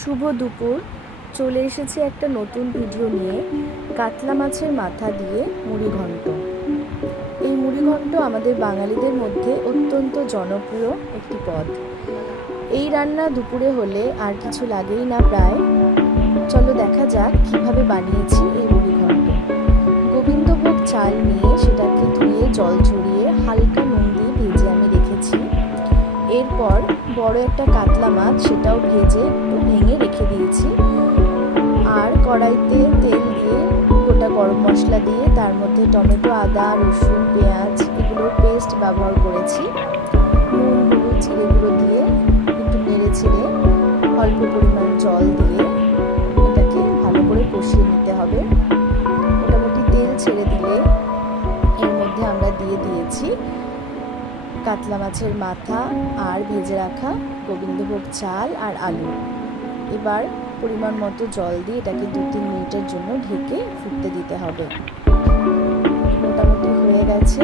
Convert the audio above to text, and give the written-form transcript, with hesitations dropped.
শুভ দুপুর। চলে এসেছি একটা নতুন ভিডিও নিয়ে। কাতলা মাছের মাথা দিয়ে মুড়ি ঘন্ট। এই মুড়ি ঘন্ট আমাদের বাঙালিদের মধ্যে অত্যন্ত জনপ্রিয় একটি পদ। এই রান্না দুপুরে হলে আর কিছু লাগেই না প্রায়। চলো দেখা যাক কিভাবে বানিয়েছি এই মুড়ি ঘন্ট। গোবিন্দভোগ চাল নিয়ে সেটাকে ধুয়ে জল ঝরিয়ে হালকা নুন দিয়ে ভেজে আমি রেখেছি। এরপর বড় একটা কাতলা মাছ, সেটাও ভেজে একটু ভেঙে রেখে দিয়েছি। আর কড়াইতে তেল দিয়ে গোটা গরম মশলা দিয়ে তার মধ্যে টমেটো, আদা, রসুন, পেঁয়াজ এগুলোর পেস্ট ব্যবহার করেছি। নুন, হলুদ, জিরে গুঁড়ো দিয়ে একটু নেড়ে ছেড়ে অল্প পরিমাণ জল দিয়ে এটাকে ভালো করে কষিয়ে নিতে হবে। মোটামুটি তেল ছেড়ে দিলে এর মধ্যে আমরা দিয়ে দিয়েছি কাতলা মাছের মাথা আর ভেজে রাখা গোবিন্দভোগ চাল আর আলু। এবার পরিমাণ মতো জল দিয়ে এটাকে 2-3 মিনিটের জন্য ঢেকে ফুটতে দিতে হবে। মোটামুটি হয়ে গেছে।